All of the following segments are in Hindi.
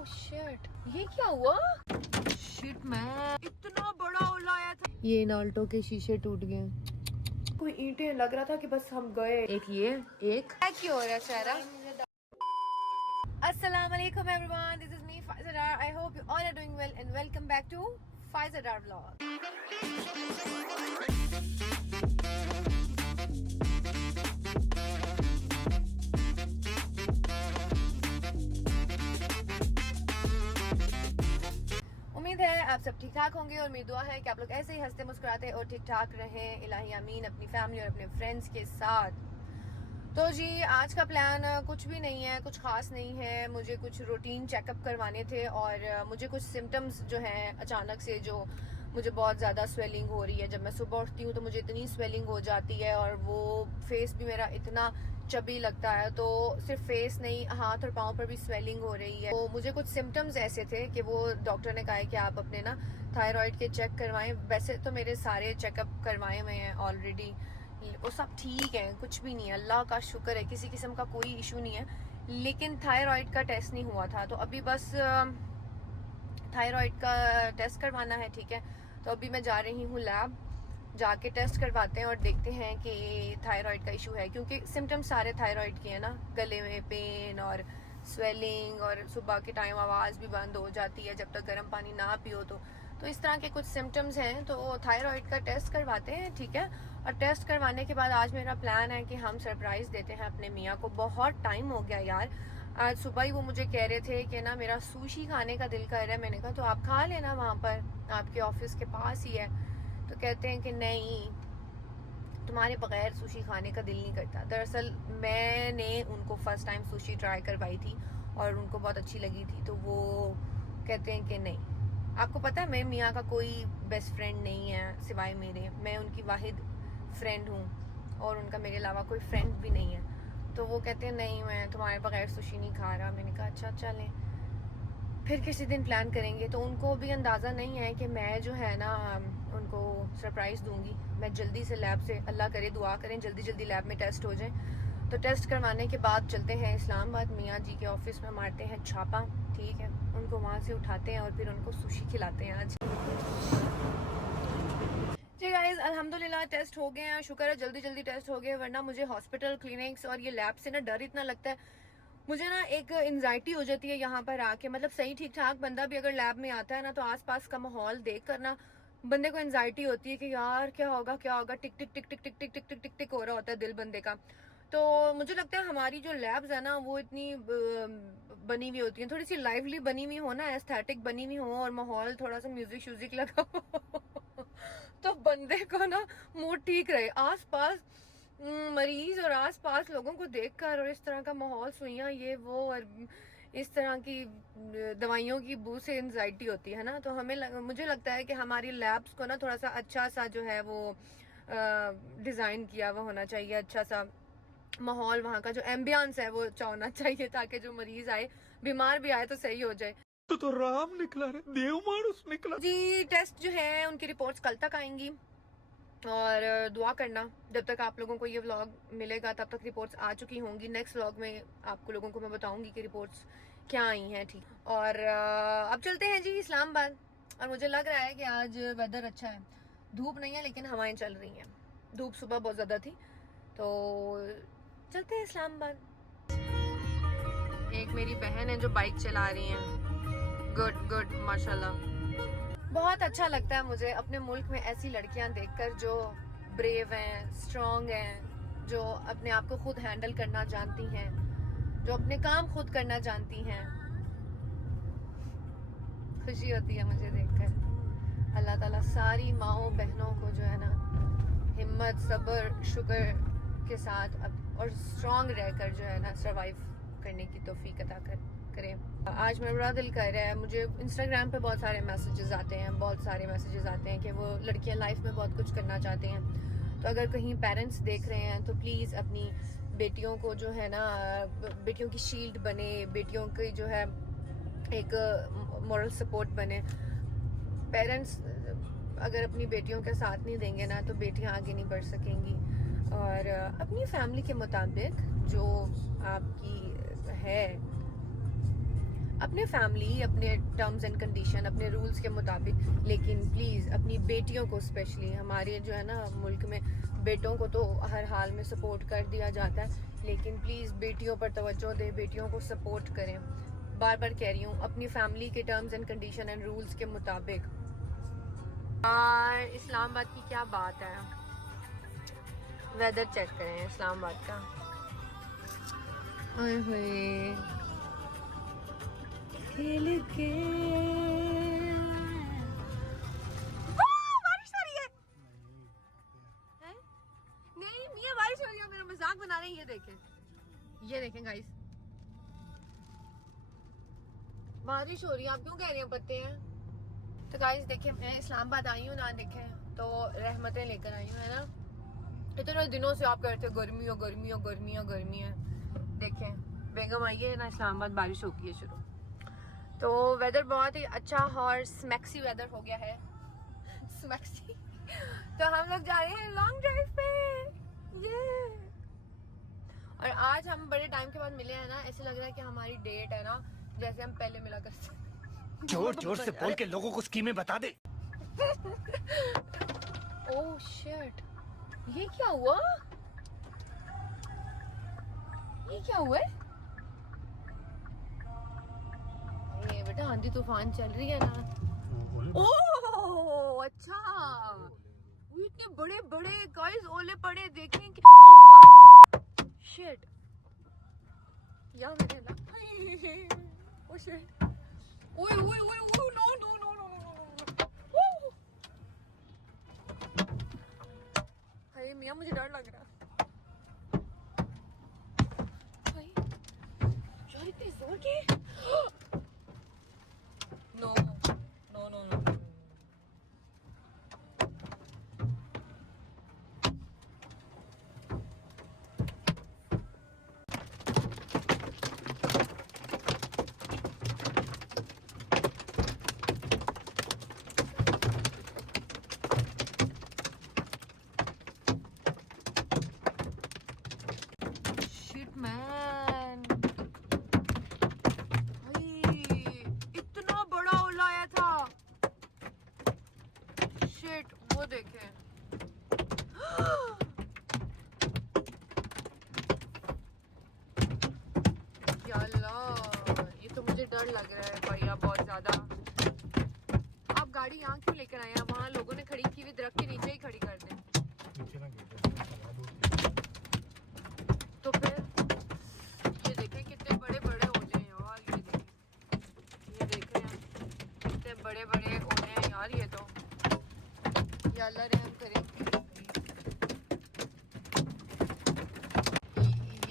ओह शिट, ये क्या हुआ? शिट, मैं इतना बड़ा ओला आया था। ये नाल्टो के शीशे टूट गए। कोई ईंटें, लग रहा था कि बस हम गए। एक ये, एक क्या हो रहा है सारा। अस्सलाम वालेकुम everyone, this is me Faiza Dar. I hope you all are doing well and welcome back to Faiza Dar vlog. उम्मीद है आप सब ठीक ठाक होंगे और मेरी दुआ है कि आप लोग ऐसे ही हंसते मुस्कुराते और ठीक ठाक रहें। इलाही आमीन। अपनी फैमिली और अपने फ्रेंड्स के साथ। तो जी, आज का प्लान कुछ भी नहीं है, कुछ खास नहीं है। मुझे कुछ रूटीन चेकअप करवाने थे और मुझे कुछ सिम्टम्स जो हैं अचानक से, जो मुझे बहुत ज़्यादा स्वेलिंग हो रही है। जब मैं सुबह उठती हूँ तो मुझे इतनी स्वेलिंग हो जाती है और वो फेस भी मेरा इतना चबी लगता है। तो सिर्फ फेस नहीं, हाथ और पाँव पर भी स्वेलिंग हो रही है। तो मुझे कुछ सिम्टम्स ऐसे थे कि वो डॉक्टर ने कहा है कि आप अपने ना थायराइड के चेक करवाएं। वैसे तो मेरे सारे चेकअप करवाए हुए हैं ऑलरेडी, वो सब ठीक है, कुछ भी नहीं है, अल्लाह का शुक्र है, किसी किस्म का कोई इशू नहीं है। लेकिन थायराइड का टेस्ट नहीं हुआ था, तो अभी बस थायराइड का टेस्ट करवाना है। ठीक है, तो अभी मैं जा रही हूँ लैब, जाके टेस्ट करवाते हैं और देखते हैं कि थायराइड का इशू है। क्योंकि सिम्टम्स सारे थायराइड के हैं ना, गले में पेन और स्वेलिंग, और सुबह के टाइम आवाज़ भी बंद हो जाती है जब तक गर्म पानी ना पियो। तो इस तरह के कुछ सिम्टम्स हैं, तो थायराइड का टेस्ट करवाते हैं। ठीक है, और टेस्ट करवाने के बाद आज मेरा प्लान है कि हम सरप्राइज़ देते हैं अपने मियाँ को। बहुत टाइम हो गया यार, आज सुबह ही वो मुझे कह रहे थे कि ना मेरा सुशी खाने का दिल कर रहा है। मैंने कहा तो आप खा लेना, वहाँ पर आपके ऑफिस के पास ही है। तो कहते हैं कि नहीं, तुम्हारे बगैर सुशी खाने का दिल नहीं करता। दरअसल मैंने उनको फर्स्ट टाइम सुशी ट्राई करवाई थी और उनको बहुत अच्छी लगी थी। तो वो कहते हैं कि नहीं, आपको पता है मैं मियाँ का कोई बेस्ट फ्रेंड नहीं है सिवाय मेरे, मैं उनकी वाहिद फ्रेंड हूँ और उनका मेरे अलावा कोई फ्रेंड भी नहीं है। तो वो कहते हैं नहीं, मैं तुम्हारे बगैर सुशी नहीं खा रहा। मैंने कहा अच्छा चलें, फिर किसी दिन प्लान करेंगे। तो उनको भी अंदाज़ा नहीं है कि मैं जो है ना उनको सरप्राइज़ दूंगी। मैं जल्दी से लैब से, अल्लाह करे दुआ करें जल्दी जल्दी लैब में टेस्ट हो जाए। तो टेस्ट करवाने के बाद चलते हैं इस्लामाबाद, मियाँ जी के ऑफिस में मारते हैं छापा। ठीक है, उनको वहाँ से उठाते हैं और फिर उनको सुशी खिलाते हैं आज। जी गाइस, अल्हम्दुलिल्लाह टेस्ट हो गए हैं, शुक्र है जल्दी जल्दी टेस्ट हो गए। वरना मुझे हॉस्पिटल, क्लिनिक्स और ये लैब से ना डर इतना लगता है। मुझे ना एक एंजाइटी हो जाती है यहाँ पर आके। मतलब सही ठीक ठाक बंदा भी अगर लैब में आता है ना, तो आसपास का माहौल देख कर ना बंदे को एंजाइटी होती है कि यार क्या होगा क्या होगा, टिक टिक टिक टिक टिक टिक टिक टिक टिक टिक हो रहा होता है दिल बंदे का। तो मुझे लगता है हमारी जो लैब्स है ना वो इतनी बनी हुई होती हैं, थोड़ी सी लाइवली बनी हुई हो ना, एस्थेटिक बनी हुई हो और माहौल थोड़ा सा म्यूजिक श्यूजिक लगा हो तो बंदे को ना मूड ठीक रहे। आसपास मरीज और आसपास लोगों को देखकर और इस तरह का माहौल, सुइयां ये वो और इस तरह की दवाइयों की बू से एंजाइटी होती है ना। तो मुझे लगता है कि हमारी लैब्स को ना थोड़ा सा अच्छा सा जो है वो डिज़ाइन किया हुआ होना चाहिए। अच्छा सा माहौल, वहाँ का जो एम्बियंस है वो अच्छा होना चाहिए, ताकि जो मरीज आए, बीमार भी आए तो सही हो जाए। तो राम निकला रे, देव मानुस निकला जी। टेस्ट जो है उनकी रिपोर्ट्स कल तक आएंगी और दुआ करना, जब तक आप लोगों को ये व्लॉग मिलेगा तब तक रिपोर्ट्स आ चुकी होंगी। नेक्स्ट व्लॉग में आपको लोगों को मैं बताऊंगी कि रिपोर्ट्स क्या आई हैं। ठीक, और अब चलते हैं जी इस्लामाबाद। और मुझे लग रहा है कि आज वेदर अच्छा है, धूप नहीं है लेकिन हवाएं चल रही हैं। धूप सुबह बहुत ज़्यादा थी, तो चलते हैं इस्लामाबाद। एक मेरी बहन है जो बाइक चला रही है। गुड गुड, माशाल्लाह। बहुत अच्छा लगता है मुझे अपने मुल्क में ऐसी लड़कियां देखकर जो ब्रेव हैं, स्ट्रॉन्ग हैं, जो अपने आप को खुद हैंडल करना जानती हैं, जो अपने काम खुद करना जानती हैं। खुशी होती है मुझे देखकर। अल्लाह ताला सारी माओ बहनों को जो है ना हिम्मत, सब्र, शुक्र के साथ और स्ट्रॉन्ग रहकर जो है ना सर्वाइव करने की तौफीक अता करें। आज मेरा बड़ा दिल कर रहा है, मुझे इंस्टाग्राम पे बहुत सारे मैसेजेस आते हैं, बहुत सारे मैसेजेस आते हैं कि वो लड़कियां लाइफ में बहुत कुछ करना चाहते हैं। तो अगर कहीं पेरेंट्स देख रहे हैं तो प्लीज़ अपनी बेटियों को जो है ना, बेटियों की शील्ड बने, बेटियों की जो है एक मॉरल सपोर्ट बने। पेरेंट्स अगर अपनी बेटियों का साथ नहीं देंगे ना, तो बेटियां आगे नहीं बढ़ सकेंगी। और अपनी फैमिली के मुताबिक जो आपकी है अपने फैमिली, अपने टर्म्स एंड कंडीशन, अपने रूल्स के मुताबिक, लेकिन प्लीज़ अपनी बेटियों को स्पेशली, हमारे जो है ना मुल्क में बेटों को तो हर हाल में सपोर्ट कर दिया जाता है, लेकिन प्लीज़ बेटियों पर तवज्जो दें, बेटियों को सपोर्ट करें। बार बार कह रही हूँ, अपनी फैमिली के terms and condition and rules के मुताबिक। और इस्लामाबाद की क्या बात है, वेदर चेक करें इस्लामाबाद का। ओए होए खेल के बारिश आ रही है। हैं? नहीं मियां बारिश हो रही है, मेरा मजाक बना रहे हैं। ये देखें गाइस, बारिश हो रही है। आप क्यों कह रही हैं पत्ते हैं? तो गाइस देखिए, मैं इस्लामाबाद आई हूँ ना, देखें तो रहमतें लेकर आई हूँ, है ना। इतने दिनों से आप कहते गर्मी हो गर्मी हो गर्मी हो गर्मी है। देखें बेगम आई है ना इस्लामाबाद, बारिश हो गई है शुरू। तो वेदर बहुत ही अच्छा और स्मैक्सी वेदर हो गया है। स्मैक्सी। तो हम लोग जा रहे हैं लॉन्ग ड्राइव पे, ये। और आज हम बड़े टाइम के बाद मिले हैं ना, ऐसे लग रहा है कि हमारी डेट है ना जैसे हम पहले मिला करते। जोर जोर से बोल के लोगों को स्कीमें बता दे। ओह शिट, ये क्या हुआ? ये क्या हुआ? ये बेटा आंधी तूफान चल रही है ना। ओह अच्छा, वो इतने बड़े बड़े गाइस ओले पड़े, देखें कि ओह फक शिट, यार मेरे ना ओह शिट, ओए ओए ओए ओए no no no no no, हाय मियां मुझे डर लग रहा है। हाय यार इतने जोर के, no no no no. Man इतना बड़ा ओला आया था, शिट। वो देखें या अल्लाह, ये तो मुझे डर लग रहा है भैया बहुत ज्यादा। आप गाड़ी यहाँ क्यों लेकर आए हैं? वहाँ लोगों ने खड़ी की हुई दरख्त के नीचे ही खड़ी कर दें। तो फिर ये देखें कितने बड़े बड़े ओले हैं यार, ये देखें कितने बड़े बड़े ओले हैं यार। ये तो या अल्लाह रहम करे।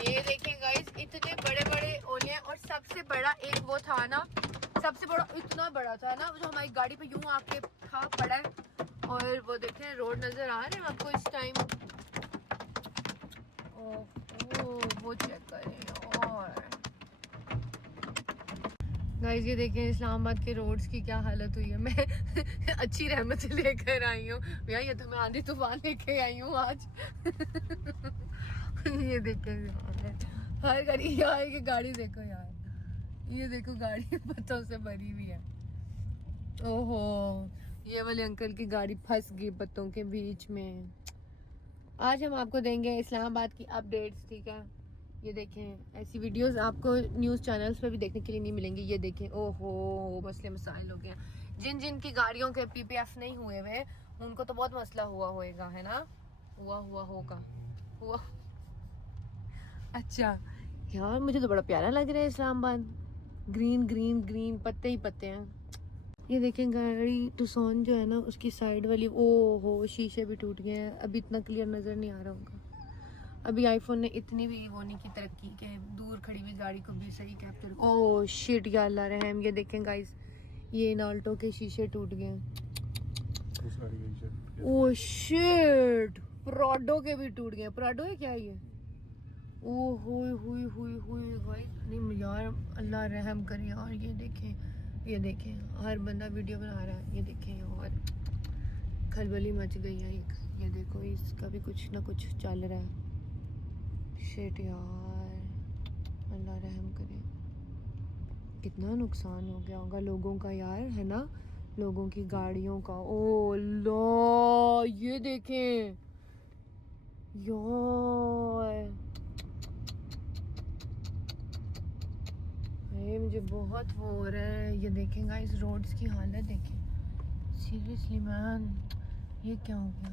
ये देखें गाइस, इतने बड़े बड़े ओले हैं। और सबसे बड़ा एक वो था ना, सबसे बड़ा इतना बड़ा था ना जो हमारी गाड़ी पे यूं आके था पड़ा है। और वो देखें रोड नजर आ रहे हैं आपको इस टाइम। वो चेक करें। और गाइस ये देखें इस्लामाबाद के रोड्स की क्या हालत हुई है। मैं अच्छी रहमत से लेकर आई हूँ भैया, ये तो मैं आंधी तूफान लेके आई हूँ आज। ये देखें हर गाड़ी यार, की गाड़ी देखो यार, ये देखो गाड़ी पत्तों से भरी हुई है। ओहो, ये वाले अंकल की गाड़ी फंस गई पत्तों के बीच में। आज हम आपको देंगे इस्लामाबाद की अपडेट्स, ठीक है। ये देखें ऐसी वीडियोस आपको न्यूज़ चैनल्स पे भी देखने के लिए नहीं मिलेंगी। ये देखें ओहो मसले मसाइल हो गए। जिन जिन की गाड़ियों के PPF नहीं हुए हुए उनको तो बहुत मसला हुआ होएगा, है ना। हुआ होगा। अच्छा यार मुझे तो बड़ा प्यारा लग रहा है इस्लामाबाद, ग्रीन ग्रीन ग्रीन पत्ते ही पत्ते हैं। ये देखें गाड़ी टुसॉन जो है ना उसकी साइड वाली, ओहो शीशे भी टूट गए हैं। अभी इतना क्लियर नज़र नहीं आ रहा होगा। अभी आईफोन ने इतनी भी वो नहीं की तरक्की के दूर खड़ी हुई गाड़ी को भी सही कैप्चर। ओह शिट या अल्लाह रहम। ये देखें गाइस, ये नाल्टो के शीशे टूट गए। ओह शिट, प्राडो के भी टूट गए। प्राडो है क्या ये? ओह हुई भाई नहीं यार, अल्लाह रहम करे यार। ये देखें हर बंदा वीडियो बना रहा है। ये देखें और खलबली मच गई है एक। ये देखो इसका भी कुछ ना कुछ चल रहा है। शिट यार, अल्लाह रहम करे। कितना नुकसान हो गया होगा लोगों का यार, है ना, लोगों की गाड़ियों का। ओ लो, ये देखें यार, ये मुझे बहुत वो हो रहा है। ये देखें गाइस, रोड्स की हालत देखें, सीरियसली मैन, ये क्या हो गया।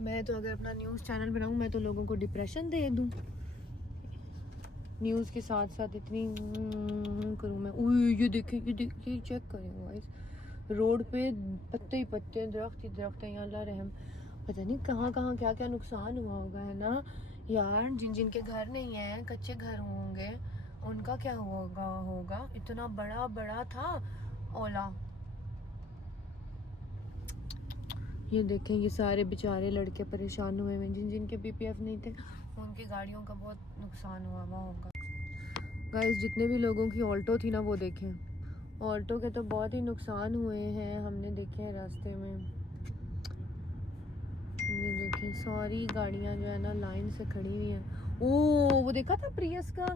मैं तो अगर अपना न्यूज़ चैनल बनाऊं, मैं तो लोगों को डिप्रेशन दे दूं। न्यूज़ के साथ साथ इतनी करूं मैं। उई, ये देखें, ये चेक करें गाइस, रोड पे पत्ते ही पत्ते, दरख्त ही दरख्त हैं। अल्लाह रहम, पता नहीं कहाँ कहाँ क्या क्या नुकसान हुआ होगा, है ना यार। जिनके घर नहीं है, कच्चे घर होंगे, उनका क्या होगा। इतना बड़ा बड़ा था ओला। ये देखें, ये सारे बेचारे लड़के परेशान हुए हैं, जिनके पीपीएफ नहीं थे, उनकी गाड़ियों का बहुत नुकसान हुआ होगा। गाइस, जितने भी लोगों की ऑल्टो थी ना, वो देखें, ऑल्टो के तो बहुत ही नुकसान हुए हैं, हमने देखे हैं रास्ते में। ये देखें, सारी गाड़ियां जो है ना लाइन से खड़ी हुई हैं। ओ, वो देखा था प्रियस का,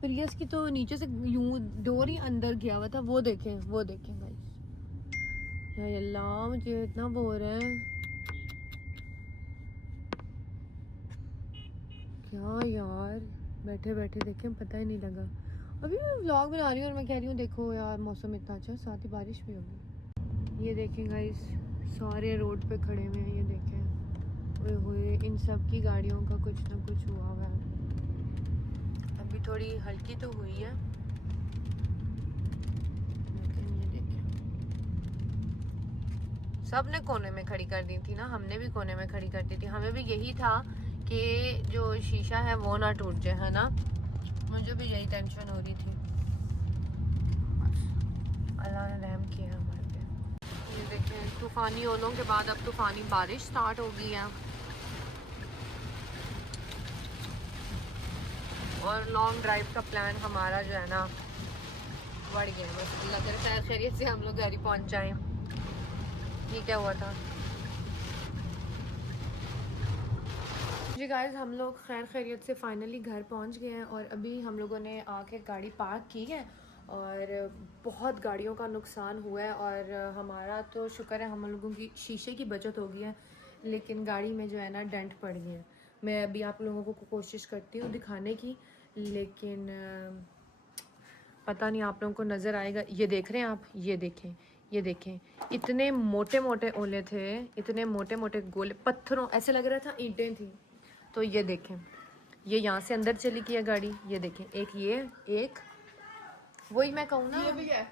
प्रियस की तो नीचे से यूं डोर ही अंदर गया हुआ था। वो देखें गाइस, या अल्लाह, मुझे इतना बोर है क्या यार। बैठे बैठे देखें, पता ही नहीं लगा। अभी मैं व्लॉग बना रही हूँ और मैं कह रही हूँ देखो यार, मौसम इतना अच्छा है, साथ ही बारिश भी होगी। ये देखें गाइस, सारे रोड पे खड़े हुए हैं। ये देखें, ओए होए, इन सब की गाड़ियों का कुछ ना कुछ हुआ हुआ है। अभी थोड़ी हल्की तो हुई है, लेकिन ये देखें, सब ने कोने में खड़ी कर दी थी ना, हमने भी कोने में खड़ी कर दी थी। हमें भी यही था कि जो शीशा है वो ना टूट जाए, है ना। मुझे भी यही टेंशन हो रही थी। अल्लाह ने रहम किया हमारे पे। ये देखें, तूफानी ओलों के बाद अब तूफानी बारिश स्टार्ट हो गई है और लॉन्ग ड्राइव का प्लान हमारा जो है ना बढ़ गया। बस अल्लाह करे खैर खैरियत से हम लोग घर ही पहुंच जाएं। ये क्या हुआ था जी गाइस, हम लोग खैर खैरियत से फाइनली घर पहुंच गए हैं और अभी हम लोगों ने आके गाड़ी पार्क की है और बहुत गाड़ियों का नुकसान हुआ है। और हमारा तो शुक्र है, हम लोगों की शीशे की बचत हो गई है, लेकिन गाड़ी में जो है ना डेंट पड़ गए हैं। मैं अभी आप लोगों को कोशिश करती हूँ दिखाने की, लेकिन पता नहीं आप लोगों को नज़र आएगा। ये देख रहे हैं आप, ये देखें, ये देखें, इतने मोटे मोटे ओले थे, इतने मोटे मोटे गोले, पत्थरों ऐसे लग रहा था ईंटें थी। तो ये देखें, ये यहाँ से अंदर चली गई है गाड़ी। ये देखें, एक वही मैं कहूँ ना, ये भी है।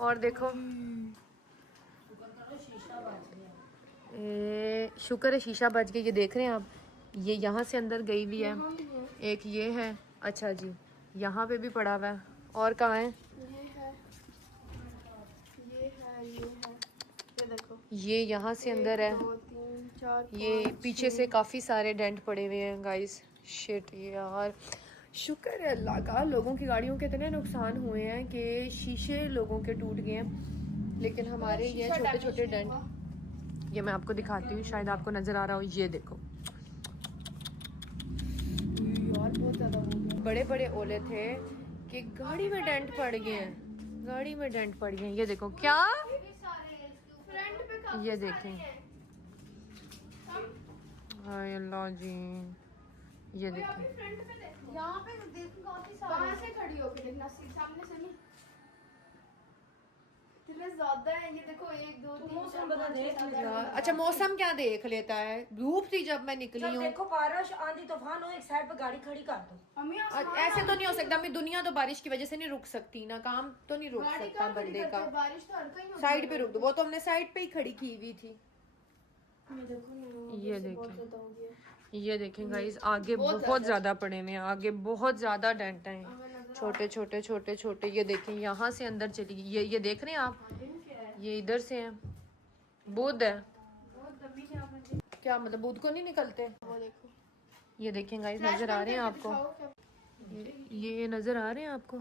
और देखो, शुक्र है शीशा बच गया। ये देख रहे हैं आप, ये यहाँ से अंदर गई भी है। एक ये है, अच्छा जी, यहाँ पे भी पड़ा हुआ है। और कहाँ है? ये देखो, ये यहाँ से अंदर है। 2 3 4 ये पीछे से काफ़ी सारे डेंट पड़े हुए हैं गाइस। शिट यार, शुक्र है अल्लाह का, लोगों की गाड़ियों के इतने नुकसान हुए हैं कि शीशे लोगों के टूट गए हैं, लेकिन हमारे ये छोटे छोटे डेंट, ये मैं आपको दिखाती हूँ, शायद आपको नज़र आ रहा हो। ये देखो यार, बहुत ज़्यादा हो गया। बड़े बड़े ओले थे कि गाड़ी में डेंट पड़ गए हैं, गाड़ी में डेंट पड़ गए हैं। ये देखो क्या, ये देखें, हाय अल्लाह जी, ये देखें, यहाँ पे देखो काफी सारे। कहाँ से खड़ी होके देखना, सामने से नहीं, इतने ज्यादा है। ये देखो 1 2 3 4 यार अच्छा, मौसम क्या देख लेता है। धूप थी जब मैं निकली हूँ। देखो बारिश आंधी तूफान हो, एक साइड पे गाड़ी खड़ी कर दो। ऐसे तो नहीं हो सकता, मैं दुनिया तो बारिश की वजह से नहीं रुक सकती ना, काम तो नहीं रुक सकता बंदे का। बारिश तो हर कहीं साइड पे रुक दो, वो तो हमने साइड पे ही खड़ी की हुई थी। ये देखें, ये देखें गाइस, आगे बहुत ज्यादा पड़े हुए हैं, आगे बहुत ज्यादा डेंट हैं, छोटे छोटे छोटे छोटे। ये देखें, यहाँ से अंदर चली गई। ये देख रहे हैं आप, ये इधर से है, बुध है क्या, मतलब बुध को नहीं निकलते। ये देखें गाइस, नजर आ रहे हैं आपको, ये नजर आ रहे हैं आपको,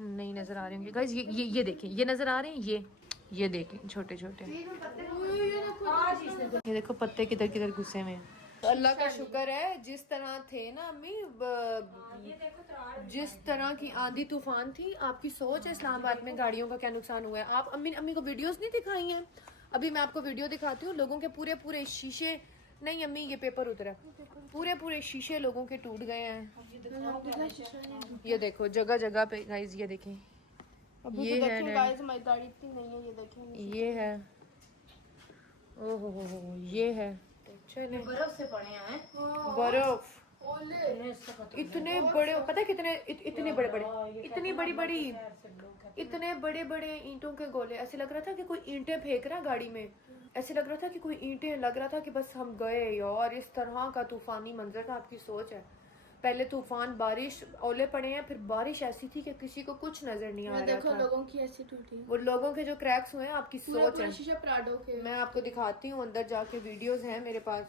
नहीं नजर आ रहे होंगे गाइस। ये देखें, ये नजर आ रहे हैं, ये देखें छोटे छोटे। ये देखो पत्ते किधर किधर घुसे हुए हैं। तो अल्लाह का शुक्र है जिस तरह थे ना अम्मी ये देखो त्राड़ जिस तरह की आंधी तूफान थी। आपकी सोच है इस्लामाबाद में गाड़ियों का क्या नुकसान हुआ है। आप अम्मी को वीडियोस नहीं दिखाई हैं? अभी मैं आपको वीडियो दिखाती हूँ। लोगों के पूरे पूरे शीशे, नहीं अम्मी ये पेपर उतरा, पूरे पूरे शीशे लोगों के टूट गए हैं। ये देखो जगह जगह पे गाइस, ये देखें, ये है गाइस हमारी दाढ़ी इतनी नहीं है, ये देखें। ये है, ओहो हो, ये है। चले बर्फ से पड़े हैं बर्फ, ओले इतने बड़े, पता है कितने, इतने बड़े बड़े, इतनी बड़ी बड़ी, इतने बड़े बड़े ईंटों के गोले। ऐसे लग रहा था कि कोई ईंटें फेंक रहा गाड़ी में, ऐसे लग रहा था कि कोई ईंटें, लग रहा था कि बस हम गए यार। इस तरह का तूफानी मंजर था। आपकी सोच है, पहले तूफान, बारिश, ओले पड़े हैं, फिर बारिश ऐसी थी कि किसी को कुछ नजर नहीं आ रहा देखो था। लोगों की ऐसी टूटी है। वो लोगों के जो क्रैक्स हुए हैं, आपकी सोच है। शीशे प्राडो के। मैं आपको दिखाती हूँ, अंदर जाके वीडियोस हैं मेरे पास।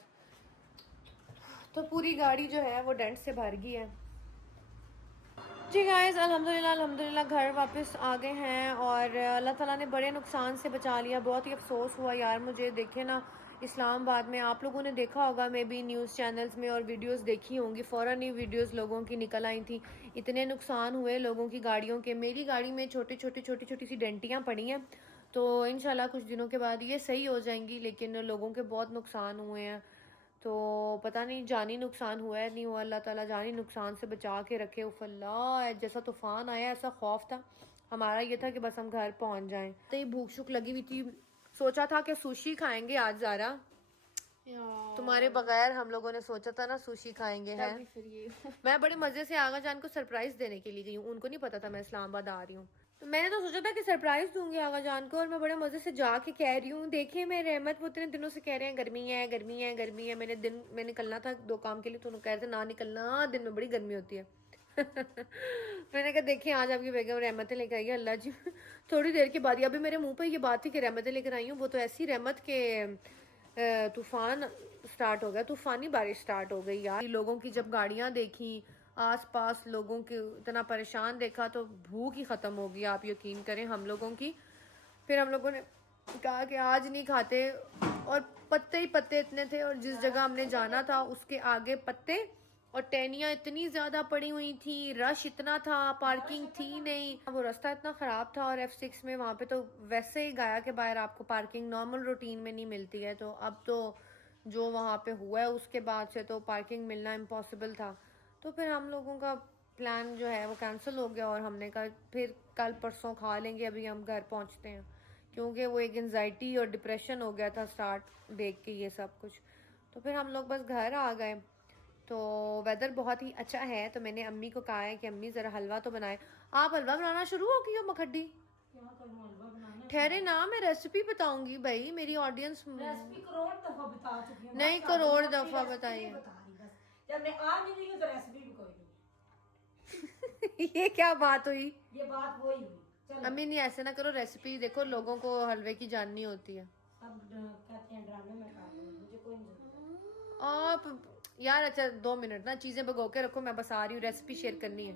तो पूरी गाड़ी जो है वो डेंट से भर गई है। जी गाइस, अल्हम्दुलिल्लाह घर वापस आ गए हैं और अल्लाह ताला ने बड़े नुकसान से बचा लिया। बहुत ही अफसोस हुआ यार मुझे। देखे ना इस्लामाबाद में, आप लोगों ने देखा होगा मे बी न्यूज़ चैनल्स में और वीडियोस देखी होंगी, फ़ौरन ही वीडियोस लोगों की निकल आई थी। इतने नुकसान हुए लोगों की गाड़ियों के। मेरी गाड़ी में छोटी छोटी सी डेंटियाँ पड़ी हैं, तो इंशाल्लाह कुछ दिनों के बाद ये सही हो जाएंगी। लेकिन लोगों के बहुत नुकसान हुए हैं, तो पता नहीं जानी नुकसान हुआ है नहीं हुआ। अल्लाह ताला जानी नुकसान से बचा के रखे। उफ अल्लाह, जैसा तूफान आया ऐसा खौफ था हमारा, ये था कि बस हम घर पहुंच जाएं। तो ये भूख शुक लगी हुई थी, सोचा था कि सुशी खाएंगे आज। ज़ारा तुम्हारे बगैर हम लोगों ने सोचा था ना सुशी खाएंगे हैं। फिर ये मैं बड़े मजे से आगा जान को सरप्राइज देने के लिए गई हूँ। उनको नहीं पता था मैं इस्लामाबाद आ रही हूँ, तो मैंने तो सोचा था कि सरप्राइज दूंगी आगा जान को। और मैं बड़े मजे से जाके कह रही हूँ, देखिए मेरे रहमत वो इतने दिनों से कह रहे हैं गर्मी है गर्मी है गर्मी है। मैं निकलना था 2 काम के लिए, तो उन्होंने कह रहे थे ना निकलना, दिन में बड़ी गर्मी होती है। मैंने कहा देखिए आज आपकी बेगम रहमतें लेकर आई है अल्लाह जी। थोड़ी देर के बाद, अभी मेरे मुंह पे ये बात थी कि रहमतें लेकर आई हूँ, वो तो ऐसी रहमत के तूफान स्टार्ट हो गया, तूफानी बारिश स्टार्ट हो गई यार। लोगों की जब गाड़ियां देखी, आसपास लोगों के इतना परेशान देखा, तो भूख ही खत्म हो गई, आप यकीन करें हम लोगों की। फिर हम लोगों ने कहा कि आज नहीं खाते, और पत्ते ही पत्ते इतने थे, और जिस जगह हमने जाना था उसके आगे पत्ते और टहनियाँ इतनी ज्यादा पड़ी हुई थी, रश इतना था, पार्किंग थी नहीं, वो रास्ता इतना खराब था। और F6 में वहां पे तो वैसे ही गाया के बाहर आपको पार्किंग नॉर्मल रूटीन में नहीं मिलती है, तो अब तो जो वहां पे हुआ है उसके बाद से तो पार्किंग मिलना इम्पॉसिबल था। तो फिर हम लोगों का प्लान जो है वो कैंसिल हो गया, और हमने कहा फिर कल परसों खा लेंगे, अभी हम घर पहुंचते हैं। क्योंकि वो एक एंजाइटी और डिप्रेशन हो गया था स्टार्ट देख के ये सब कुछ। तो फिर हम लोग बस घर आ गए। तो वेदर बहुत ही अच्छा है, तो मैंने अम्मी को कहा है कि अम्मी ज़रा हलवा तो बनाए। आप हलवा बनाना शुरू हो गई हो मखड्डी? ठहरे ना, मैं रेसिपी बताऊंगी भाई, मेरी ऑडियंस रेसिपी करोड़ दफा बता चुकी हूँ। नहीं, करोड़ दफा बताइए। जब मैं आ नहीं रही हूँ तो रेसिपी भी कोई नहीं। ये क्या बात हुई? ये बात वही हुई। चलो अम्मी नहीं ऐसे ना करो, रेसिपी देखो, लोगों को हलवे की जाननी होती है। सब कहते हैं ड्रामे में कर रहे हैं, मुझे कोई नहीं। आप यार अच्छा 2 मिनट ना, चीजें भगो के रखो, मैं बस आ रही हूँ, रेसिपी शेयर करनी है।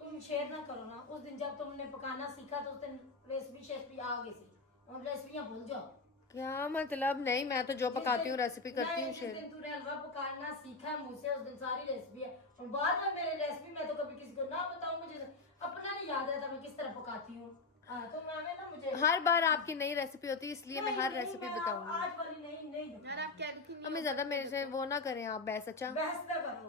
तुम शेयर ना करो ना, उस दिन जब तुमने पकाना सीखा तो उस दिन रेसिपी आ गई थी, और रेसिपियां भूल जाओ। क्या मतलब? नहीं, मैं तो जो पकाती हूँ रेसिपी करती हूँ जिस शेयर। दिन तूने हलवा पकाना सीखा मुझसे, उस दिन सारी रेसिपी है, और बाद में मेरी रेसिपी मैं तो कभी किसी को ना बताऊं, मुझे अपना नहीं याद रहता मैं किस तरह पकाती हूँ। तो मैं ना मुझे हर बार आपकी नई रेसिपी होती है, इसलिए मैं हर नहीं, रेसिपी मैं बताऊंगी। आज वाली नहीं यार आप क्या रुकी अम्मी ज्यादा मेरे से वो ना करें आप, बहस। अच्छा बहस ना करो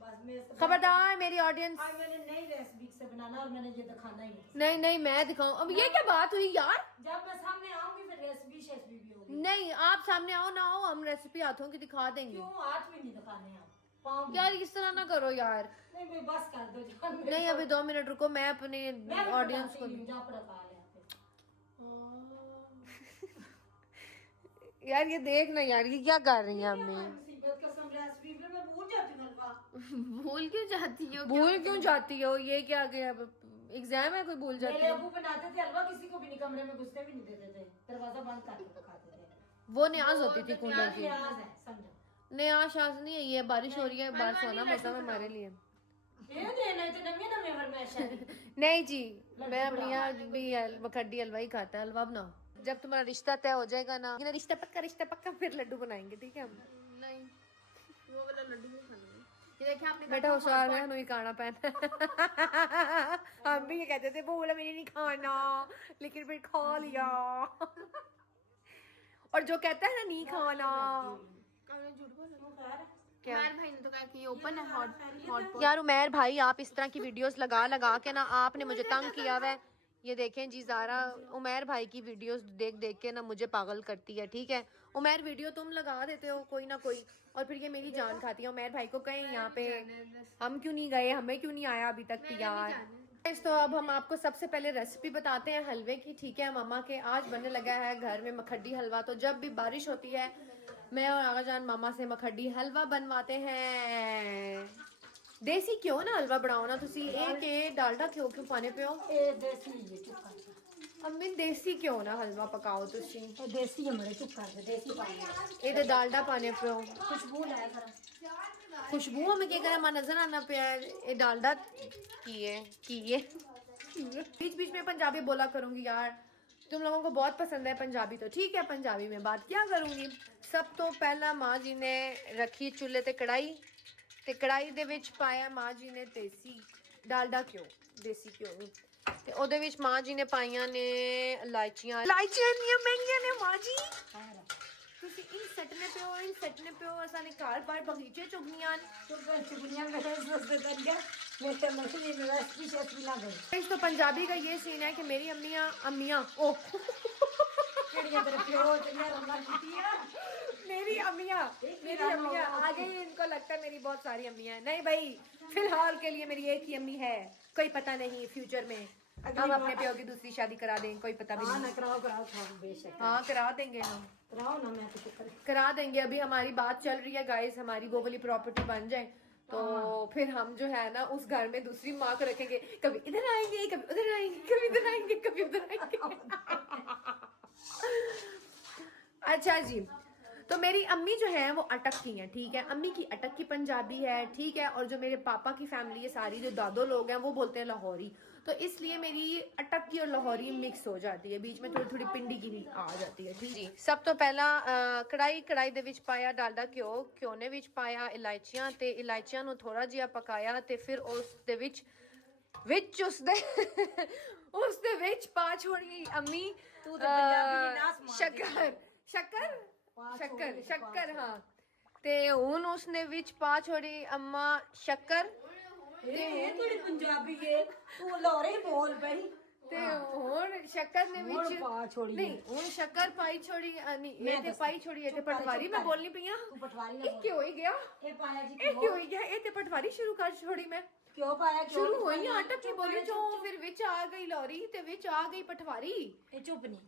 बस मेरे से। खबरदार मेरी ऑडियंस। आज मैंने नई रेसिपी से बनाना, और मैंने ये दिखाना ही नहीं। नहीं नहीं, मैं दिखाऊं? अब ये क्या बात हुई यार? जब मैं सामने आऊंगी फिर रेसिपी भी होगी। नहीं, आप सामने आओ ना आओ, हम रेसिपी हाथों की दिखा देंगे। क्यों आज भी नहीं दिखाने आप पाँव भी? यार इस तरह ना करो यार। नहीं भाई बस कर दो जान, मेरे नहीं को- अभी 2 मिनट रुको, मैं अपने मैं भी ऑडियंस बताती को। नहीं हूँ, जा पर खा ले आते। यार ये देख ना यार, ये क्या कर रही है अम्मी? मुसीबत कसम, रेसिपी में मैं भूल जाती हूँ हलवा। भूल क्यों जाती हो? भूल क्यों जाती हो? ये क्या गया, एग्जाम है कोई भूल जाती मेरे है? अबू बनाते थे हलवा, किसी को भी नहीं, कमरे में घुसने भी नहीं देते थे, दरवाजा बंद करके पकाते थे। वो न्याज होती थी कूलर यार की। लिहाज है, समझो। न्याज शाज नहीं है, ये बारिश हो रही है, बाहर सोना मौसम है हमारे लिए। ये देना है तो नवी नवी फरमाइश है। नहीं जी, मैं अपनी यहाँ भी मखड्डी हलवा ही खाता है। हलवा बनाओ, जब तुम्हारा रिश्ता तय हो जाएगा ना, रिश्ता पक्का फिर लड्डू बनाएंगे, ठीक है हम? नहीं वो वाला लड्डू नहीं खाना है। ये देखिए आपने बेटा उस बार में हमें ही खाना पैना हम भी ये कहते थे बोला मैंने नहीं खाना लेकिन फिर खा लिया और जो कहता है ना नहीं खाना हमने झूठ बोला। क्या? उमर भाई ने तो कहा कि ये ओपन है हॉट यार उमर भाई आप इस तरह की वीडियोस लगा लगा के ना आपने मुझे तंग किया हुआ है। ये देखें जी ज़ारा उमर भाई की वीडियोस देख देख के ना मुझे पागल करती है। ठीक है उमर वीडियो तुम लगा देते हो कोई ना कोई और फिर ये मेरी जान खाती है। उमर भाई को कहें यहाँ पे हम क्यों नहीं गए, हमें क्यों नहीं आया अभी तक यार। तो अब हम आपको सबसे पहले रेसिपी बताते हैं हलवे की। ठीक है मामा के आज बनने लगा है घर में मखड्डी हलवा। तो जब भी बारिश होती है मैं और आगाजान मामा से मखड्डी हलवा बनवाते हैं। देसी क्यों ना हलवा बनाओ ना तुसी एक डालडा क्यों क्यों पाने पे हो ए देसी ये चुप कर अम्मी देसी क्यों ना हलवा पकाओ तुसी ए देसी हमारे चुप कर दे देसी पानी ये डालडा पाने पे हो खुशबू लाया जरा खुशबू में क्या करा नजर आना पे ये डालडा किए बीच बीच में पंजाबी बोला करूंगी यार तुम लोगों को बहुत पसंद है पंजाबी तो ठीक है पंजाबी में बात क्या करूंगी। सब तो पहला माँ जी ने रखी चूल्हे ते कढ़ाई ते कढ़ाई दे विच पाया माँ जी ने देसी डालडा क्यों देसी क्यों ते ओदे विच माँ जी ने पाइया ने इलायचियां इलायचियां महंगियां ने माँ जी ਤੁਸੀਂ इन सटने पे हो असाने कार बार बगीचे चुगनियां चुगनियां मेरे सस्ते तक गया मेरे मछली में रेसिपी शेसिपी ना गई। तो पंजाबी का ये सीन है कि मेरी अम्मियां ओ केड़ियां तेरे प्यो तेरियां रंगा कीती है मेरी अम्मियां आगे इनको लगता है मेरी बहुत सारी अम्मियां हैं। नहीं भाई फिलहाल के लिए मेरी एक ही अम्मी है कोई पता नहीं फ्यूचर में हम अपने प्यो की दूसरी शादी करा देंगे कोई पता भी हां नहीं। ना कराओ बेशक हाँ करा देंगे हम कराओ ना मैं तो शुक्र करा देंगे। अभी हमारी बात चल रही है गाइस हमारी वो वाली प्रॉपर्टी बन जाए तो फिर हम जो है ना उस घर में दूसरी माँ को रखेंगे कभी इधर आएंगे कभी उधर आएंगे कभी इधर आएंगे कभी उधर आएंगे अच्छा जी तो मेरी अम्मी जो है वो अटक की हैं। ठीक है अम्मी की अटक की पंजाबी है ठीक है और जो मेरे पापा की फैमिली है सारी जो दादो लोग हैं वो बोलते हैं लाहौरी तो इसलिए मेरी अटक की और लाहौरी मिक्स हो जाती है बीच में थोड़ी थोड़ी पिंडी की भी आ जाती है। ठीक जी सब तो पहला कढ़ाई दे विच पाया डालडा घ्यो ने विच पाया इलायचियां ते इलायचियां नु थोड़ा जिहा पकाया ते फिर उस दे विच उसदे विच पा छोड़ी अम्मी तू तो पंजाबी दी नास मार शक्कर हाँ ते हुन उसने विच पा छोड़ी अम्मा शक्कर ये थोड़ी पंजाबी है तू लाहौरी बोल पई ते हुन शक्कर ने विच पा छोड़ी नहीं हुन शक्कर पाई छोड़ी नहीं ये ते पाई छोड़ी ये ते पटवारी मैं बोलनी पई हां तू पटवारी ना ये क्यों हो गया ये पाया जी ये क्यों हो गया ये ते पटवारी शुरू कर छोड़ी मैं क्यों पाया क्यों शुरू हुई अटक की बोली जो फिर विच आ गई लौरी ते विच आ गई पटवारी ये चुप नहीं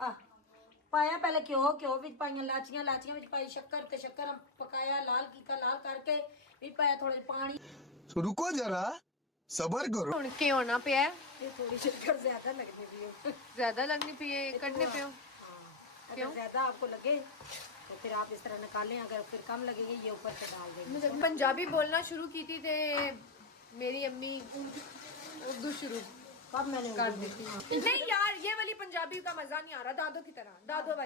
आ पाया पहले क्यों विच पाइयां लाचियां विच पाई शक्कर ते शक्कर हम पकाया लाल करके विच पाया थोड़ा पानी रुको जरा सबर करो हुन के होना पे है ये थोड़ी शक्कर ज्यादा लगने भी है ज्यादा लगनी पी है कटने पे हो क्यों ज्यादा आपको लगे तो फिर आप इस तरह निकालें अगर फिर कम लगेगी ये ऊपर से डाल देंगे। मुझे पंजाबी बोलना शुरू की थी ते मेरी अम्मी उर्दू शुरू कब मैंने कर दी नहीं यार ये वाली पंजाबी का मजा नहीं आ रहा दादो की तरह दादो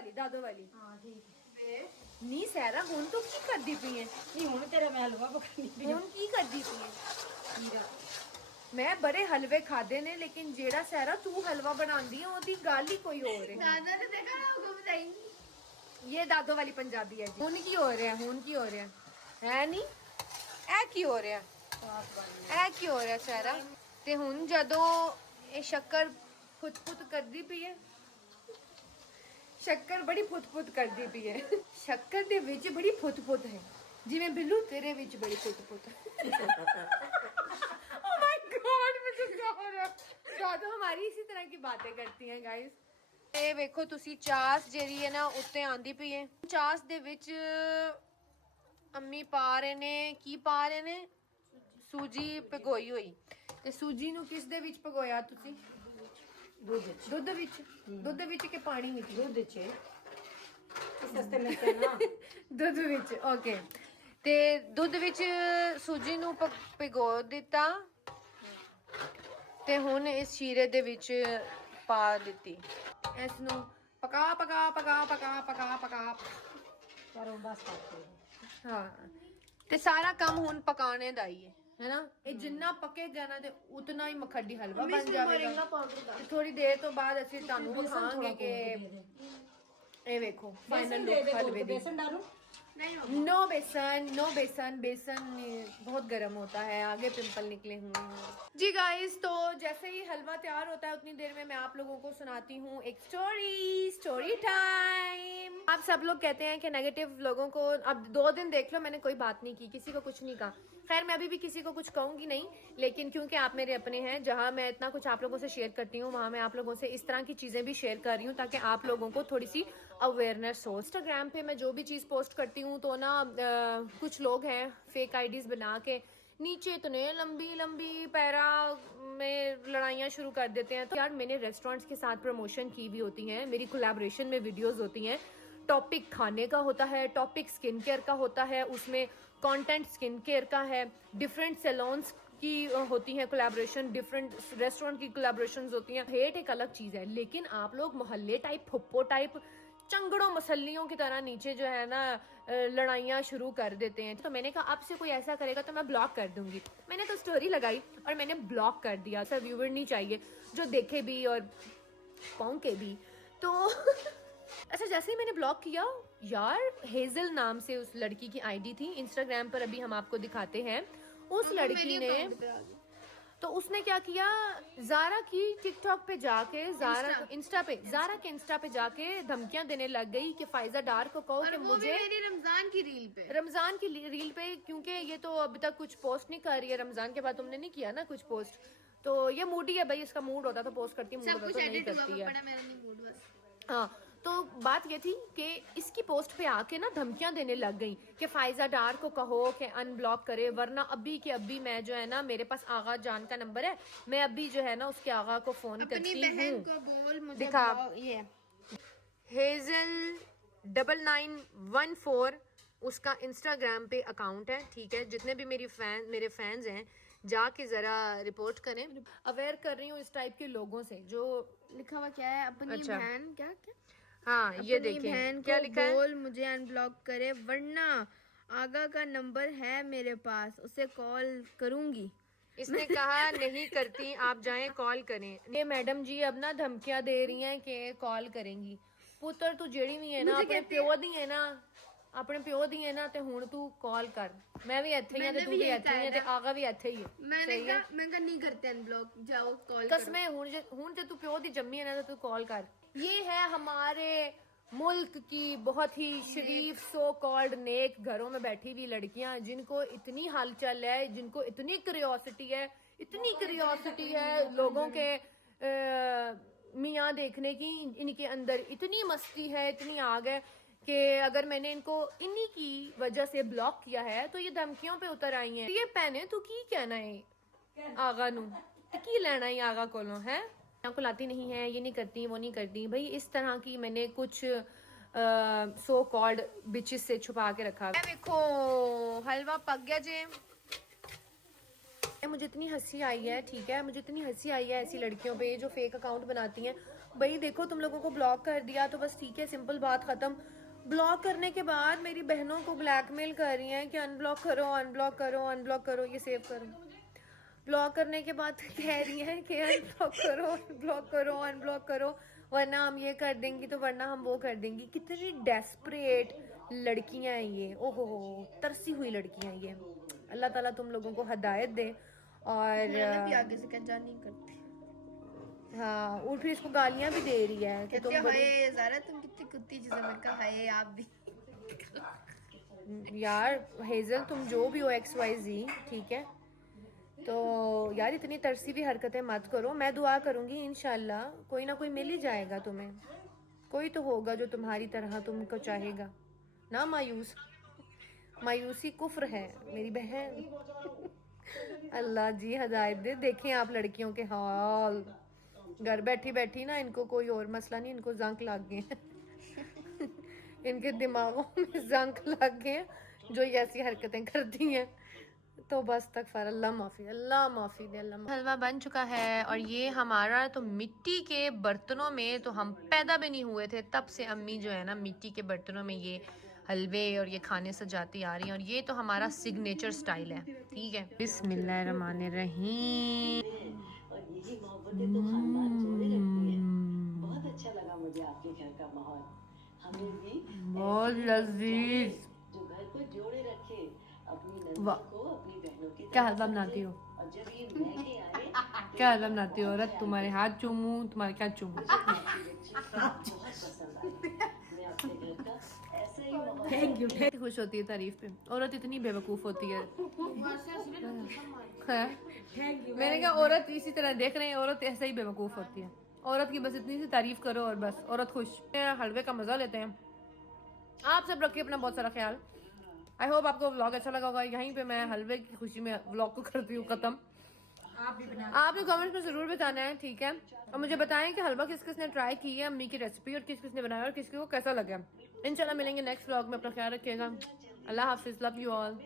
वाली हां ठीक है नी सहरा हुन तो की कर दी पई है नहीं हुन तेरे मैं हलवा पकानी हुन की कर दी पई है हीरा मैं बड़े हलवे खादे ने लेकिन जेड़ा सहरा तू हलवा बनांदी है ओदी गल ही कोई और है। दादा ने देखा ना होगा बताएंगी ये दादो वाली पंजाबी है जी हुन की हो रहा है नहीं ए की हो रहा सहरा ते हुन जदों ਇਹ ਸ਼ੱਕਰ ਫੁੱਟ ਕਰਦੀ ਪਈ ਹੈ ਸ਼ੱਕਰ ਬੜੀ ਫੁੱਟ ਕਰਦੀ ਪਈ ਹੈ ਸ਼ੱਕਰ ਦੇ ਵਿੱਚ ਬੜੀ ਫੁੱਟ ਹੈ ਜਿਵੇਂ ਬਿੱਲੂ ਤੇਰੇ ਵਿੱਚ ਬੜੀ ਫੁੱਟ ओ माय गॉड मुझे क्या हो रहा है दादू हमारी इसी तरह की बातें करती हैं गाइस ਇਹ ਵੇਖੋ ਤੁਸੀਂ ਚਾਸ ਜਿਹੜੀ ਹੈ ਨਾ ਉੱਤੇ ਆਂਦੀ ਪਈ ਹੈ ਚਾਸ ਦੇ ਵਿੱਚ ਅੰਮੀ ਪਾ ਰਹੇ ਨੇ ਕੀ ਪਾ ਰਹੇ ਨੇ ਸੂਜੀ ਭਗੋਈ ਹੋਈ ਤੇ ਸੂਜੀ ਨੂੰ ਕਿਸ ਦੇ ਵਿੱਚ ਭਗੋਇਆ ਤੁਸੀਂ ਦੁੱਧ ਵਿੱਚ ਕਿ ਪਾਣੀ ਵਿੱਚ दूध छे इस सस्ते में क्या ना ਦੁੱਧ ਵਿੱਚ ਓਕੇ ਤੇ ਦੁੱਧ ਵਿੱਚ ਸੂਜੀ ਨੂੰ ਭਿਗੋ ਦਿੱਤਾ ਤੇ ਹੁਣ ਇਸ ਸ਼ੀਰੇ ਦੇ ਵਿੱਚ ਪਾ ਦਿੱਤੀ ਇਸ ਨੂੰ ਪਕਾ करो बस खाते ਹਾਂ ਤੇ ਸਾਰਾ ਕੰਮ ਹੁਣ ਪਕਾਣੇ ਦਾ ਹੀ ਹੈ ਨਾ। ਇਹ ਜਿੰਨਾ ਪਕੇਗਾ ਨਾ ਤੇ ਉਤਨਾ ਹੀ ਮੱਖੜੀ ਹਲਵਾ ਬਣ ਜਾਵੇਗਾ। ਤੇ ਥੋੜੀ ਦੇਰ ਤੋਂ ਬਾਅਦ ਅਸੀਂ ਤੁਹਾਨੂੰ ਦਿਖਾਵਾਂਗੇ ਕਿ ਇਹ ਵੇਖੋ ਫਾਈਨਲ ਲੁੱਕ ਹਲਵੇ ਦੀ। बेसन डालूं? नो बेसन बेसन बहुत गर्म होता है, आगे पिंपल निकले हुए हैं। जी गाइस, तो जैसे ही हलवा तैयार होता है उतनी देर में मैं आप लोगों को सुनाती हूँ एक स्टोरी टाइम। आप सब लोग कहते हैं कि नेगेटिव लोगों को, अब 2 दिन देख लो मैंने कोई बात नहीं की, किसी को कुछ नहीं कहा। खैर मैं अभी भी किसी को कुछ कहूंगी नहीं, लेकिन क्योंकि आप मेरे अपने हैं, जहां मैं इतना कुछ आप लोगों से शेयर करती हूँ वहां मैं आप लोगों से इस तरह की चीजें भी शेयर कर रही हूँ ताकि आप लोगों को थोड़ी सी अवेयरनेस हो। इंस्टाग्राम पे मैं जो भी चीज पोस्ट करती हूँ तो ना कुछ लोग हैं फेक आईडीज बना के नीचे इतने लंबी पैरा में लड़ाइयाँ शुरू कर देते हैं। तो यार मैंने रेस्टोरेंट्स के साथ प्रमोशन की भी होती है, मेरी कोलैबोरेशन में वीडियोस होती हैं। टॉपिक खाने का होता है, टॉपिक स्किन केयर का होता है, उसमें कंटेंट स्किन केयर का है, डिफरेंट सैलून्स की होती है कोलैबोरेशन, डिफरेंट रेस्टोरेंट की कोलैबोरेशंस होती हैं। हेट एक अलग चीज है, लेकिन आप लोग मोहल्ले टाइप, फुप्पो टाइप, चंगड़ों मसलियों की तरह नीचे जो है ना लड़ाइयाँ शुरू कर देते हैं। तो मैंने कहा अब से कोई ऐसा करेगा तो मैं ब्लॉक कर दूंगी। मैंने तो स्टोरी लगाई और मैंने ब्लॉक कर दिया। ऐसा व्यूवर नहीं चाहिए जो देखे भी और पौंके भी। तो अच्छा, जैसे ही मैंने ब्लॉक किया यार, हेजल नाम से उस लड़की की आईडी थी इंस्टाग्राम पर, अभी हम आपको दिखाते हैं। उस लड़की ने तो उसने क्या किया, ज़ारा की टिकटॉक पे जाके, ज़ारा इंस्टा पे जाके धमकियां देने लग गई कि फाइजा डार को कहो कि मुझे रमजान की रील पे, क्योंकि ये तो अभी तक कुछ पोस्ट नहीं कर रही है। रमजान के बाद तुमने नहीं किया ना कुछ पोस्ट, तो ये मूडी है भाई, इसका मूड होता तो पोस्ट करती, मूड होता तो नहीं करती है। हाँ, तो बात ये थी कि इसकी पोस्ट पे आके ना धमकियां देने लग गई कि फाइजा डार को कहो कि अनब्लॉक करे, वरना अभी के अभी मैं जो है ना, मेरे पास आगा जान का नंबर है, मैं अभी जो है ना उसके आगा को फोन करती हूँ। दिखा, ये हेजल 9914 उसका इंस्टाग्राम पे अकाउंट है, ठीक है। जितने भी मेरे फैंस हैं जाके जरा रिपोर्ट करें। अवेयर कर रही हूँ इस टाइप के लोगों से जो लिखा हुआ क्या है, अपनी अच्छा। बहन क्या हाँ, ये देखिए बहन क्या को लिखा है, बोल मुझे अनब्लॉक करे, वरना आगा का नंबर है मेरे पास, उसे कॉल करूंगी। इसने कहा नहीं करती, आप जाएं कॉल करें। ये मैडम जी अब ना धमकियां दे रही हैं कि कॉल करेंगी। पुत्र तू जेड़ी भी है ना, अपने प्यो दी है ना, अपने प्यो दी है ना, ते हुण तू कॉल कर। मैं भी इत्थे ही हां ते तू भी इत्थे ही है ते आगा भी इत्थे ही है। मैंने कहा नहीं करते अनब्लॉक, जाओ कॉल कसमें हुण जे तू प्यो दी जम्मी है ना तो तू कॉल कर। ये है हमारे मुल्क की बहुत ही शरीफ सो कॉल्ड नेक घरों में बैठी हुई लड़कियां, जिनको इतनी हलचल है, जिनको इतनी क्यूरियोसिटी है लोगों के मियाँ देखने की, इनके अंदर इतनी मस्ती है, इतनी आग है कि अगर मैंने इनको इन्हीं की वजह से ब्लॉक किया है तो ये धमकियों पे उतर आई हैं। ये पहने तू की कहना है आगा नू, की लेना है आगा कोलों है, को लाती नहीं है, ये नहीं करती, वो नहीं करती। भाई इस तरह की मैंने कुछ सो कॉल्ड बिचेस से छुपा के रखा। देखो हलवा पक गया जे। मुझे इतनी हंसी आई है, ठीक है, मुझे इतनी हंसी आई है ऐसी लड़कियों पे जो फेक अकाउंट बनाती हैं। भाई देखो तुम लोगों को ब्लॉक कर दिया तो बस ठीक है, सिंपल बात खत्म। ब्लॉक करने के बाद मेरी बहनों को ब्लैकमेल कर रही हैं कि अनब्लॉक करो, अनब्लॉक करो, अनब्लॉक करो, ये सेव करो। ब्लॉक करने के बाद कह रही हैं कि अनब्लॉक करो, अनब्लॉक करो, अनब्लॉक करो, वरना हम ये कर देंगी तो वरना हम वो कर देंगी। कितनी डेस्परेट लड़कियां हैं ये, ओहो तरसी हुई लड़कियां ये। अल्लाह ताला तुम लोगों को हिदायत दे। और आगे से क्या नहीं करती। हाँ, और फिर इसको गालियां भी दे रही है कि तुम ज़ारा तुम कितनी कुत्ती चीज़ें बनकर हाय आप भी। यार हेजल तुम जो भी हो XYZ, ठीक है, तो यार इतनी तरसी भी हरकतें मत करो। मैं दुआ करूंगी इंशाल्लाह कोई ना कोई मिल ही जाएगा तुम्हें, कोई तो होगा जो तुम्हारी तरह तुमको चाहेगा ना। मायूसी कुफ्र है मेरी बहन। अल्लाह जी हिदायत दे। देखें आप लड़कियों के हाल, घर बैठी बैठी ना इनको कोई और मसला नहीं, इनको जंक लग गए इनके दिमागों में जंक लग गए जो ये ऐसी हरकतें करती हैं। तो बस तक फर अल्लाह माफ़ी दे, अल्लाह। हलवा बन चुका है और ये हमारा तो मिट्टी के बर्तनों में, तो हम पैदा भी नहीं हुए थे तब से अम्मी जो है ना मिट्टी के बर्तनों में ये हलवे और ये खाने सजाती आ रही हैं, और ये तो हमारा सिग्नेचर स्टाइल है, ठीक है। बिस्मिल्लाहिर्रहमानिर्रहीम। और यही मोहब्बतें तो खानदान जोड़े रखती है। बहुत अच्छा लगा मुझे आपके घर का माहौल। हमें भी बहुत लजीज। जो घर को जोड़े रखे, अपनी वाह। नंदों को अपनी बहनों की क्या तरह हलवा बनाती हो? और जब ये महके आए क्या हलवा बनाती हो औरत? तुम्हारे हाथ चूमूं, तुम्हारे क्या चूमूं? बहुत पसंद आई। मैं अपने घर का ऐसा ही माहौल खुश होती है तारीफ पे। औरत इतनी बेवकूफ होती है। हाँ? मैंने कहा औरत इसी तरह देख रहे हैं, औरत ऐसे ही बेवकूफ होती है। औरत की बस इतनी सी तारीफ करो और बस औरत खुश। हलवे का मजा लेते हैं। आप सब रखिए अपना बहुत सारा ख्याल। आई होप आपको व्लॉग अच्छा लगा होगा। यहीं पे मैं हलवे की खुशी में व्लॉग को करती हूँ खत्म। आप भी कमेंट्स में जरूर बताना है, ठीक है। और मुझे बताएं कि हलवा किस किसने ट्राई की है, अम्मी की रेसिपी, और किस किसने बनाया और किसको कैसा लगा। इंशाल्लाह मिलेंगे नेक्स्ट व्लॉग में। अपना ख्याल रखिएगा। अल्लाह हाफिज। Love you all.